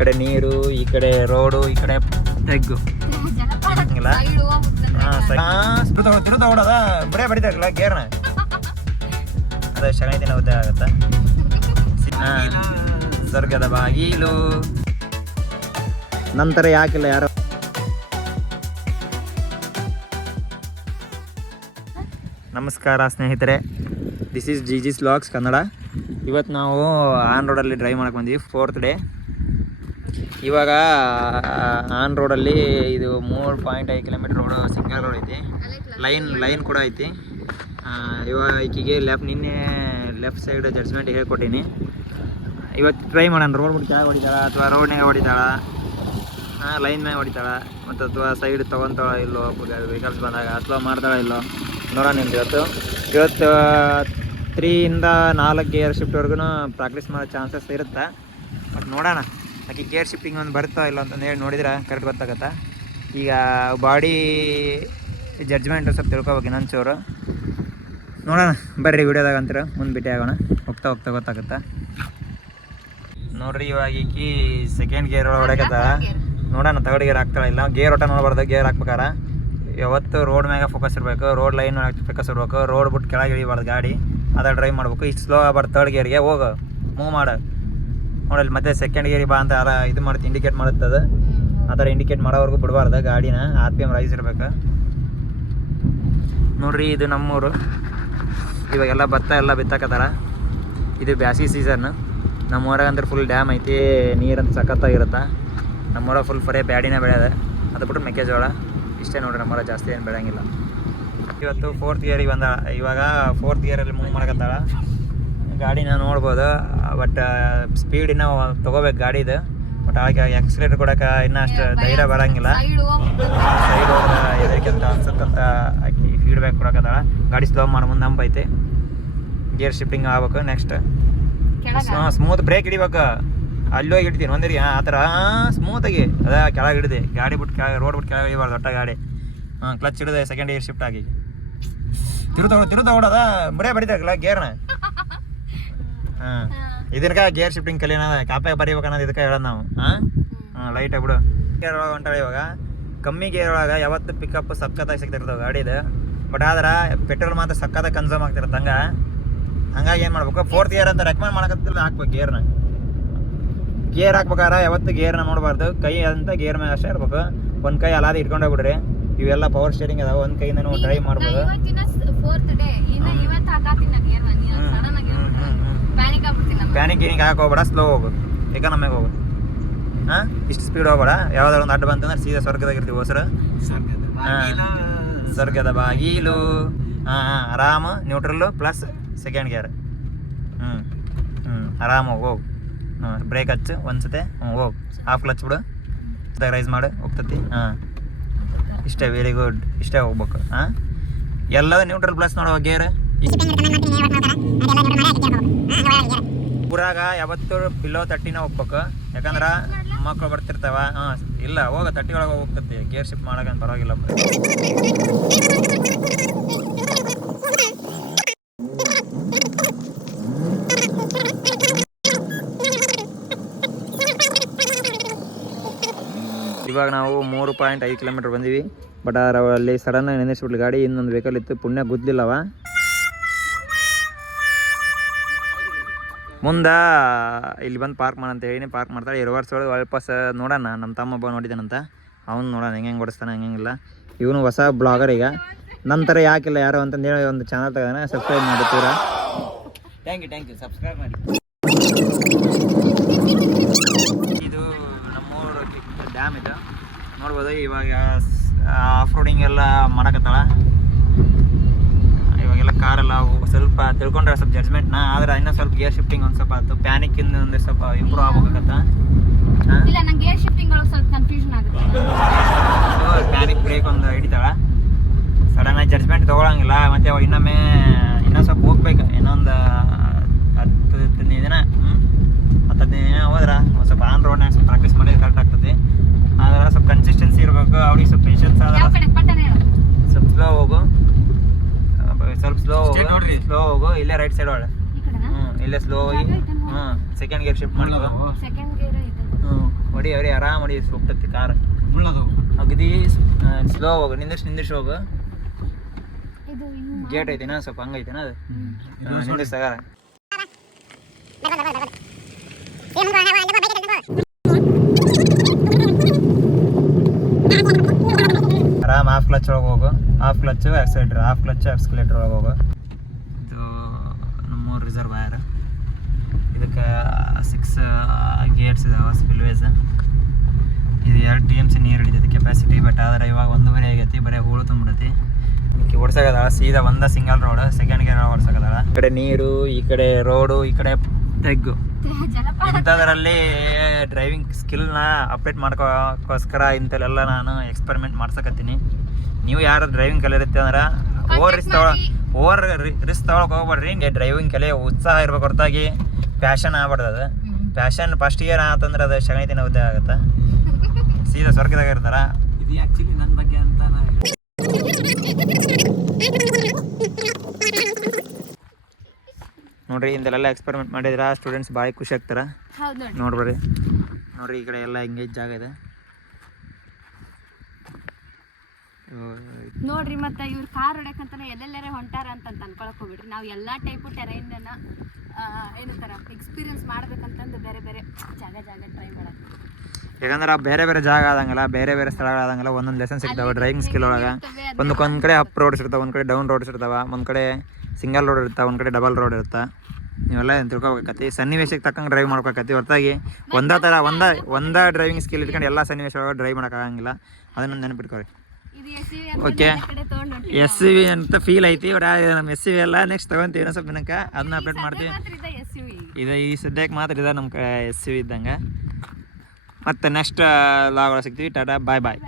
ಕಡೆ ನೀರು, ಈ ಕಡೆ ರೋಡು, ಈ ಕಡೆ ತೆಗ್ಗು ಹಿಂಗಿಲ್ಲ. ತಿರುತೋಡದ ಬರೇ ಬಡಿತಾರಲ್ಲ ಗೇರ್ನ ಅದೇ ಶಗಣಿ ದಿನ ಉದ್ದ ಆಗತ್ತ. ಸ್ವರ್ಗದ ಬಾಗಿಲು ನಂತರ ಯಾಕಿಲ್ಲ ಯಾರು. ನಮಸ್ಕಾರ ಸ್ನೇಹಿತರೆ, ದಿಸ್ ಈಸ್ ಜಿಜಿಸ್ ವ್ಲಾಗ್ಸ್ ಕನ್ನಡ. ಇವತ್ತು ನಾವು ಆನ್ ರೋಡಲ್ಲಿ ಡ್ರೈವ್ ಮಾಡಕ್ಕೆ ಬಂದೀವಿ, 4th ಡೇ. ಇವಾಗ ಆನ್ ರೋಡಲ್ಲಿ ಇದು 3.5 ಕಿಲೋಮೀಟರ್ ರೋಡು, ಸಿಂಗಲ್ ರೋಡ್ ಐತಿ, ಲೈನ್ ಕೂಡ ಐತಿ. ಇವಾಗ ಈಕಿಗೆ ನಿನ್ನೆ ಲೆಫ್ಟ್ ಸೈಡ್ ಜಡ್ಜ್ಮೆಂಟ್ ಹೇಳ್ಕೊಟ್ಟೀನಿ. ಇವತ್ತು ಟ್ರೈ ಮಾಡೋಣ, ರೋಡ್ ಬಿಟ್ಟು ಕೆಳಗೆ ಹೊಡಿತಾಳ ಅಥವಾ ರೋಡ್ನಾಗ ಹೊಡಿತಾಳ, ಲೈನ್ ಮ್ಯಾಗ ಹೊಡಿತಾಳ, ಮತ್ತು ಅಥವಾ ಸೈಡ್ ತೊಗೊತಾಳ ಇಲ್ಲೋ, ವೆಹಿಕಲ್ಸ್ ಬಂದಾಗ ಸ್ಲೋ ಮಾಡ್ತಾಳ ಇಲ್ಲೋ ನೋಡೋಣ. ನಿಮ್ದು ಇವತ್ತು 3 ಇಂದ 4 ಗೇರ್ ಶಿಫ್ಟ್ವರೆಗೂ ಪ್ರಾಕ್ಟೀಸ್ ಮಾಡೋ ಚಾನ್ಸಸ್ ಇರುತ್ತೆ. ಬಟ್ ನೋಡೋಣ, ಆಕೆ ಗೇರ್ ಶಿಫ್ಟಿಂಗ್ ಒಂದು ಬರುತ್ತಾ ಇಲ್ಲ ಅಂತಂದು ಹೇಳಿ ನೋಡಿದ್ರೆ ಕರೆಕ್ಟ್ ಗೊತ್ತಾಗತ್ತೆ. ಈಗ ಬಾಡಿ ಜಡ್ಜ್ಮೆಂಟು ಸ್ವಲ್ಪ ತಿಳ್ಕೊಬೇಕು ಇನ್ನೊಂಚೂರು. ನೋಡೋಣ ಬರ್ರಿ, ವಿಡಿಯೋದಾಗ ಅಂತೀರ ಮುಂದೆ ಭೇಟಿ ಆಗೋಣ. ಹೋಗ್ತಾ ಗೊತ್ತಾಗುತ್ತೆ ನೋಡ್ರಿ. ಇವಾಗ ಈಕಿ ಸೆಕೆಂಡ್ ಗೇರ್ ಒಳಗೆ ಹೊಡಕತ್ತ. ನೋಡೋಣ ತರ್ಡ್ ಗೇರ್ ಹಾಕ್ತಾಳ ಇಲ್ಲ. ಗೇರ್ ಒಟ್ಟ ನೋಡ್ಬಾರ್ದು, ಗೇರ್ ಹಾಕ್ಬೇಕಾರ ಯಾವತ್ತು ರೋಡ್ ಮ್ಯಾಗ ಫೋಕಸ್ ಇರಬೇಕು, ರೋಡ್ ಲೈನ್ ಫೋಕಸ್ ಇರಬೇಕು. ರೋಡ್ ಬಿಟ್ಟು ಕೆಳಗೆ ಇಳಿಬಾರ್ದು ಗಾಡಿ, ಅದ ಡ್ರೈವ್ ಮಾಡ್ಬೇಕು. ಇಷ್ಟು ಸ್ಲೋ ಆಗ್ಬಾರ್ದು. ತರ್ಡ್ ಗೇರ್ಗೆ ಹೋಗು, ಮೂವ್ ಮಾಡು. ನೋಡಲ್ಲಿ ಮತ್ತೆ ಸೆಕೆಂಡ್ ಗೇರಿಗೆ ಬಾ ಅಂತ ಇದು ಮಾಡುತ್ತೆ, ಇಂಡಿಕೇಟ್ ಮಾಡುತ್ತೆ. ಅದು ಆ ಥರ ಇಂಡಿಕೇಟ್ ಮಾಡೋವರೆಗೂ ಬಿಡಬಾರ್ದು ಗಾಡಿನ. RPM ರೈಸ್ ಇರಬೇಕು. ನೋಡ್ರಿ, ಇದು ನಮ್ಮೂರು. ಇವಾಗೆಲ್ಲ ಭತ್ತ ಎಲ್ಲ ಬಿತ್ತಾಕತ್ತಾರ. ಇದು ಬ್ಯಾಸಿಗೆ ಸೀಸನ್. ನಮ್ಮೂರಾಗ ಅಂದ್ರೆ ಫುಲ್ ಡ್ಯಾಮ್ ಐತಿ, ನೀರಂತ ಸಖತ್ತಾಗಿರುತ್ತೆ. ನಮ್ಮೂರಾಗ ಫುಲ್ ಬರೀ ಬ್ಯಾಡಿನೇ ಬೆಳೆಯೋದು, ಅದು ಬಿಟ್ಟು ಮೆಕ್ಕೆಜೋಳ ಇಷ್ಟೇ. ನೋಡ್ರಿ, ನಮ್ಮೂರಾಗ ಜಾಸ್ತಿ ಏನು ಬೆಳೆಯಂಗಿಲ್ಲ. ಇವತ್ತು 4th ಗೇರಿಗೆ ಬಂದ. ಇವಾಗ 4th ಗೇರಲ್ಲಿ ಮೂವ್ ಮಾಡಕತ್ತಾಳ. ಗಾಡಿನ ನೋಡ್ಬೋದು, ಬಟ್ ಸ್ಪೀಡ್ ಇನ್ನೂ ತೊಗೋಬೇಕು ಗಾಡಿದು. ಬಟ್ ಆಗ ಎಕ್ಸ್ಲೇಟರ್ ಕೊಡೋಕೆ ಇನ್ನೂ ಅಷ್ಟು ಧೈರ್ಯ ಬರೋಂಗಿಲ್ಲ. ಸೈಡ್ ಎದಕ್ಕೆ ಅಂತ ಅನ್ಸುತ್ತಂತ ಆಕಿ ಫೀಡ್ಬ್ಯಾಕ್ ಕೊಡಕತ್ತಾಳ. ಗಾಡಿ ಸ್ಲೋ ಮಾಡಿ ಮುಂದೆ ನಂಬೈತಿ. ಗೇರ್ ಶಿಫ್ಟಿಂಗ್ ಆಗ್ಬೇಕು. ನೆಕ್ಸ್ಟ್ ಸ್ಮೂತ್ ಬ್ರೇಕ್ ಹಿಡಿಬೇಕು. ಅಲ್ಲಿ ಹೋಗಿ ಹಿಡ್ತೀನಿ ಒಂದಿರಿ ಆ ಥರ ಸ್ಮೂತಾಗಿ ಅದ ಕೆಳಗೆ ಹಿಡಿದೆ. ಗಾಡಿ ಬಿಟ್ಟು ಕೆಳಗೆ, ರೋಡ್ ಬಿಟ್ಟು ಕೆಳಗೆ ಹಿಡಿಬಾರ್ದು ಒಟ್ಟ ಗಾಡಿ. ಕ್ಲಚ್ ಹಿಡಿದೆ, ಸೆಕೆಂಡ್ ಗೇರ್ ಶಿಫ್ಟ್ ಆಗಿ ತಿರುತೋಡದ ಬರೇ ಬಡಿತಾರಲ್ಲ ಗೇರ್ನ. ಇದಕ್ಕ ಗೇರ್ ಶಿಫ್ಟಿಂಗ್ ಕಲಿಯೋಣ, ಕಾಪೆ ಬರೀಬೇಕು ಅನ್ನೋದು ಇದಕ್ಕೆ ಹೇಳೋದು ನಾವು. ಲೈಟ್ ಆಗ್ಬಿಡು. ಗೇರ್ ಒಳಗೆ ಹೊಂಟಾಳೆ. ಇವಾಗ ಕಮ್ಮಿ ಗೇರ್ ಒಳಗೆ ಯಾವತ್ತು ಪಿಕಪ್ ಸಕ್ಕತ್ತಾಗಿ ಸಿಗ್ತಿರ್ತವೆ ಗಾಡಿದು. ಬಟ್ ಆದ್ರೆ ಪೆಟ್ರೋಲ್ ಮಾತ್ರ ಸಕ್ಕತ್ತಾಗಿ ಕನ್ಸೂಮ್ ಆಗ್ತಿರುತ್ತೆ. ಹಂಗಾಗಿ ಏನು ಮಾಡ್ಬೇಕು, 4th ಗೇರ್ ಅಂತ ರೆಕಮೆಂಡ್ ಮಾಡಕತ್ತಿಲ್ಲ, ಹಾಕ್ಬೇಕು ಗೇರ್ನ. ಗೇರ್ ಹಾಕ್ಬೇಕಾರೆ ಯಾವತ್ತು ಗೇರ್ನ ನೋಡಬಾರ್ದು, ಕೈ ಅಂತ ಗೇರ್ ಮೇಲೆ ಅಷ್ಟೇ ಇರ್ಬೇಕು. ಒಂದು ಕೈ ಅಲಾದ ಇಟ್ಕೊಂಡೇ ಬಿಡ್ರಿ. ಇವೆಲ್ಲ ಪವರ್ ಸ್ಟೇರಿಂಗ್ ಅದಾವ, ಒಂದು ಕೈಯಿಂದ ನೀವು ಡ್ರೈವ್ ಮಾಡ್ಬೋದು. ಪ್ಯಾನಿಕ್ ಗೀನಿಕ್ ಹಾಕೋಬೇಡ, ಸ್ಲೋ ಹೋಗು, ಎಕಾನಮಿಗೆ ಹೋಗು. ಇಷ್ಟು ಸ್ಪೀಡ್ ಹೋಗ್ಬೇಡ. ಯಾವ್ದಾದ್ರು ಒಂದು ಅಡ್ಡ ಬಂತಂದ್ರೆ ಸೀದಾ ಸ್ವರ್ಗದಾಗಿರ್ತೀವಿ. ಹೊಸರು ಸ್ವರ್ಗದ ಬಾಗಿಲು. ಆರಾಮ ನ್ಯೂಟ್ರಲ್ಲು ಪ್ಲಸ್ ಸೆಕೆಂಡ್ ಗೇರ್. ಆರಾಮಾಗಿ ಹೋಗು. ಬ್ರೇಕ್ ಹಚ್ಚು ಒಂದ್ಸತೆ, ಹೋಗು. ಹಾಫ್ ಕ್ಲಚ್ ಬಿಡು, ರೈಸ್ ಮಾಡು, ಹೋಗ್ತತಿ. ಇಷ್ಟೇ, ವೆರಿ ಗುಡ್. ಇಷ್ಟೇ ಹೋಗ್ಬೇಕು. ಎಲ್ಲದ ನ್ಯೂಟ್ರಲ್ ಪ್ಲಸ್ ನೋಡುವ ಗೇರ್. ಊರಾಗ ಯಾವತ್ತು ಬಿಲೋ 30ನ ಹೋಗ್ಬೇಕು, ಯಾಕಂದ್ರೆ ಮಕ್ಕಳು ಬರ್ತಿರ್ತಾವ. ಇಲ್ಲ ಹೋಗ 30 ಒಳಗೆ ಹೋಗ್ತತಿ. ಗೇರ್ ಶಿಫ್ಟ್ ಮಾಡೋಕಂತ ಪರವಾಗಿಲ್ಲ. ಇವಾಗ ನಾವು 3.5 ಕಿಲೋಮೀಟರ್ ಬಂದೀವಿ. ಬಟ್ ಅಲ್ಲಿ ಸಡನ್ನಾಗಿ ನೆನೆಸ್ಬಿಡ್ಲಿ ಗಾಡಿ. ಇನ್ನೊಂದು ವೆಹಿಕಲ್ ಇತ್ತು, ಪುಣ್ಯ ಗುದ್ದಿಲ್ಲವ. ಮುಂದೆ ಇಲ್ಲಿ ಬಂದು ಪಾರ್ಕ್ ಮಾಡಂತ ಹೇಳಿ ಪಾರ್ಕ್ ಮಾಡ್ತಾಳೆ. 2 ವರ್ಷ ಒಳಗೆ ವಾಪಸ್ ನೋಡೋಣ. ನಮ್ಮ ತಮ್ಮ ಒಬ್ಬ ನೋಡಿದ್ದಾನಂತ, ಅವ್ನು ನೋಡೋಣ ಹೆಂಗೆ ಓಡಿಸ್ತಾನೆ ಹೆಂಗಿಲ್ಲ. ಇವನು ಹೊಸ ಬ್ಲಾಗರ್. ಈಗ ನಂತರ ಯಾಕಿಲ್ಲ ಯಾರು ಅಂತಂದು ಹೇಳಿ ಒಂದು ಚಾನಲ್ ತಗೋಣ. ಸಬ್ಸ್ಕ್ರೈಬ್ ಮಾಡಿ ತೀರಾ. ಥ್ಯಾಂಕ್ ಯು ಸಬ್ಸ್ಕ್ರೈಬ್ ಮಾಡಿ. ಇದು ನಮ್ಮೂರು ಡ್ಯಾಮ್ ಇದು ನೋಡ್ಬೋದು. ಇವಾಗ ಆಫ್ ರೋಡಿಂಗ್ ಎಲ್ಲ ಮಾಡಕತ್ತಾಳ. ಇವಾಗೆಲ್ಲ ಕಾರೆಲ್ಲ ಸ್ವಲ್ಪ ತಿಳ್ಕೊಂಡ್ರೆ ಸ್ವಲ್ಪ ಜಡ್ಜ್ಮೆಂಟ್ನ. ಆದ್ರೆ ಇನ್ನೂ ಸ್ವಲ್ಪ ಗೇರ್ ಶಿಫ್ಟಿಂಗ್ ಒಂದು ಸ್ವಲ್ಪ ಆಯ್ತು. ಪ್ಯಾನಿಕ್ಕಿಂದ ಒಂದು ಸ್ವಲ್ಪ ಇಂಪ್ರೂವ್ ಆಗ್ಬೇಕಾಗತ್ತ. ಪ್ಯಾನಿಕ್ ಬ್ರೇಕ್ ಒಂದು ಹಿಡಿತಾಳ. ಸಡನ್ನಾಗಿ ಜಡ್ಜ್ಮೆಂಟ್ ತೊಗೊಳಂಗಿಲ್ಲ. ಮತ್ತು ಇನ್ನೊಮ್ಮೆ ಇನ್ನೂ ಸ್ವಲ್ಪ ಹೋಗ್ಬೇಕು. ಇನ್ನೊಂದು 10-15 ದಿನ ಹೋದ್ರೆ ಒಂದು ಸ್ವಲ್ಪ ಆನ್ ರೋಡ್ನಾಗ ಸ್ವಲ್ಪ ಪ್ರಾಕ್ಟೀಸ್ ಮಾಡಿದ್ರೆ ಕರೆಕ್ಟ್ ಆಗ್ತದೆ. ಆದ್ರೆ ಸ್ವಲ್ಪ ಕನ್ಸಿಸ್ಟೆನ್ಸಿ ಇರಬೇಕು. ಅವ್ರಿಗೆ ಸ್ವಲ್ಪ ಪೇಷನ್ಸ್ ಆದ್ರೆ ಸ್ವಲ್ಪ ಸ್ಲೋ ಹೋಗು, ಸ್ವಲ್ಪ ಸ್ಲೋ ಹೋಗು. ಇಲ್ಲೇ ರೈಟ್ ಸೈಡ್ ಒಳಗೆ ಇಲ್ಲೇ ಸ್ಲೋ ಹೋಗಿ ಸೆಕೆಂಡ್ ಗೇರ್ ಶಿಫ್ಟ್ ಮಾಡ್ಕೋ. ಹೊಡಿ ಅವ್ರಿ ಆರಾಮ್ ಹೊಡಿ ಹೋಗ್ತತಿ ಕಾರ್ ಮುಳ್ಳದು ಅಗದಿ ಸ್ಲೋ ಹೋಗು ನಿಂದಿರ್ಸಿ ಹೋಗು ಗೇಟ್ ಐತಿನ ಸ್ವಲ್ಪ ಹಂಗೈತಿನ ಅದು ನಿಂದಿರ್ಸಾಗ ಆರಾಮ್ ಹಾಫ್ ಕ್ಲಚ್ ಒಳಗೆ ಹೋಗು half clutch accelerator half clutch accelerator ಒಳಗೆ ಹೋಗು ಇದು ನಮ್ಮೂರು ರಿಸರ್ವಾಯರ್ ಇದಕ್ಕೆ 6 ಗೇಟ್ಸ್ ಇದಾವೆ ಸ್ಪಿಲ್ವೇಸ್ ಇದು 2 TMC ನೀರು ಹಿಡಿತೈತಿ ಕೆಪಾಸಿಟಿ ಬಟ್ ಆದರೆ ಇವಾಗ 1.5 ಆಗೈತಿ ಬರೀ ಹೂಳು ತುಂಬಿಡತಿ ಓಡ್ಸಕದಾಳ ಸೀದಾ ಒಂದ ಸಿಂಗಲ್ ರೋಡ್ ಸೆಕೆಂಡ್ ಗೇರ್ ಓಡ್ಸಕದಾಳ ಈ ಕಡೆ ನೀರು ಈ ಕಡೆ ರೋಡು ಈ ಕಡೆ ತೆಗ್ಗು ಇಂಥದ್ರಲ್ಲಿ ಡ್ರೈವಿಂಗ್ ಸ್ಕಿಲ್ನ ಅಪ್ಡೇಟ್ ಮಾಡ್ಕೋಸ್ಕರ ಇಂಥಲ್ಲೆಲ್ಲ ನಾನು ಎಕ್ಸ್ಪೆರಿಮೆಂಟ್ ಮಾಡ್ಸಕತ್ತೀನಿ ನೀವು ಯಾರು ಡ್ರೈವಿಂಗ್ ಕಲಿರುತ್ತೆ ಅಂದ್ರೆ ಓವರ್ ರಿಸ್ಕ್ ತೊಗೊಳಕ್ಕೆ ಹೋಗ್ಬೇಡ್ರಿ ಡ್ರೈವಿಂಗ್ ಕಲೆ ಉತ್ಸಾಹ ಇರ್ಬೇಕು ಹೊರತಾಗಿ ಪ್ಯಾಷನ್ ಆಗ್ಬಾರ್ದು ಅದು ಪ್ಯಾಷನ್ ಫಸ್ಟ್ ಇಯರ್ ಆತಂದ್ರೆ ಅದು ಶಗಣಿ ತಿನ್ನೋ ಉದ್ಯೋಗ ಆಗುತ್ತೆ ಸೀದಾ ಸ್ವರ್ಗದಾಗ ಇರ್ತಾರ ಇದು ಆ್ಯಕ್ಚುಲಿ ನನ್ನ ಬಗ್ಗೆ ಅಂತ ನೋಡ್ರಿ ಇಂದೆಲ್ಲ ಎಕ್ಸ್ಪೆರಿಮೆಂಟ್ ಮಾಡಿದ್ರೆ ಸ್ಟೂಡೆಂಟ್ಸ್ ಭಾಳ ಖುಷಿ ಆಗ್ತಾರ ನೋಡ್ರಿ ನೋಡ್ರಿ ಈ ಕಡೆ ಎಲ್ಲ ಎಂಗೇಜ್ ಜಾಗ ಇದೆ ನೋಡ್ರಿ ಮತ್ತೆ ಇವ್ರು ಕಾರ್ ಹೊಡ್ಯಕಂತಾನೆ ಎಲ್ಲೆಲ್ಲರೆ ಹೊಂಟಾರ ಅಂತ ಅನ್ಕೊಳಕ್ ಹೋಗ್ಬಿಡ್ರಿ ನಾವು ಎಲ್ಲಾ ಟೈಪು ಟೆರೈನ್ ಏನಂತಾರ ಎಕ್ಸ್ಪೀರಿಯನ್ಸ್ ಮಾಡ್ಬೇಕಂತಂದು ಬೇರೆ ಬೇರೆ ಜಾಗ ಟ್ರೈ ಮಾಡಕ್ ಯಾಕಂದ್ರೆ ಬೇರೆ ಬೇರೆ ಜಾಗ ಆದಂಗಲ್ಲ ಬೇರೆ ಬೇರೆ ಸ್ಥಳಗಳಾದಂಗಲ್ಲ ಒಂದೊಂದು ಲೆಸನ್ ಸಿಗ್ತಾವೆ ಡ್ರೈವಿಂಗ್ ಸ್ಕಿಲ್ ಒಳಗೆ ಒಂದ್ ಕಡೆ ಅಪ್ ರೋಡ್ಸ್ ಇರ್ತಾವೆ ಒಂದ್ ಕಡೆ ಡೌನ್ ರೋಡ್ಸ್ ಇರ್ತಾವ ಒಂದ್ ಕಡೆ ಸಿಂಗಲ್ ರೋಡ್ ಇರ್ತಾವೆ ಒಂದ್ ಕಡೆ ಡಬಲ್ ರೋಡ್ ಇರ್ತಾ ನೀವೆಲ್ಲ ತಿಳ್ಕೊಬೇಕತಿ ಸನ್ನಿವೇಶಕ್ಕೆ ತಕ್ಕಂಗೆ ಡ್ರೈವ್ ಮಾಡ್ಬೇಕತಿ ಹೊರತಾಗಿ ಒಂದ ಡ್ರೈವಿಂಗ್ ಸ್ಕಿಲ್ ಇಟ್ಕೊಂಡು ಎಲ್ಲ ಸನ್ನಿವೇಶ ಒಳಗೆ ಡ್ರೈವ್ ಮಾಡೋಕ್ಕಾಗಂಗಿಲ್ಲ ಅದನ್ನ ನೆನಪಿಟ್ಕೊರಿ ಓಕೆ SUV ಅಂತ ಫೀಲ್ ಐತಿ ನಮ್ಮ SUV ಎಲ್ಲ ನೆಕ್ಸ್ಟ್ ತಗೊಂತೀವಿ ಏನೋ ಸ್ವಲ್ಪ ದಿನಕ್ಕೆ ಅದನ್ನ ಅಪ್ಡೇಟ್ ಮಾಡ್ತೀವಿ ಇದು ಈ ಸದ್ಯಕ್ಕೆ ಮಾತ್ರ ಇದೆ ನಮ್ಮ SUV ಇದ್ದಂಗೆ ಮತ್ತೆ ನೆಕ್ಸ್ಟ್ ಲಾಗ್ ಸಿಗ್ತೀವಿ ಟಾಟಾ ಬಾಯ್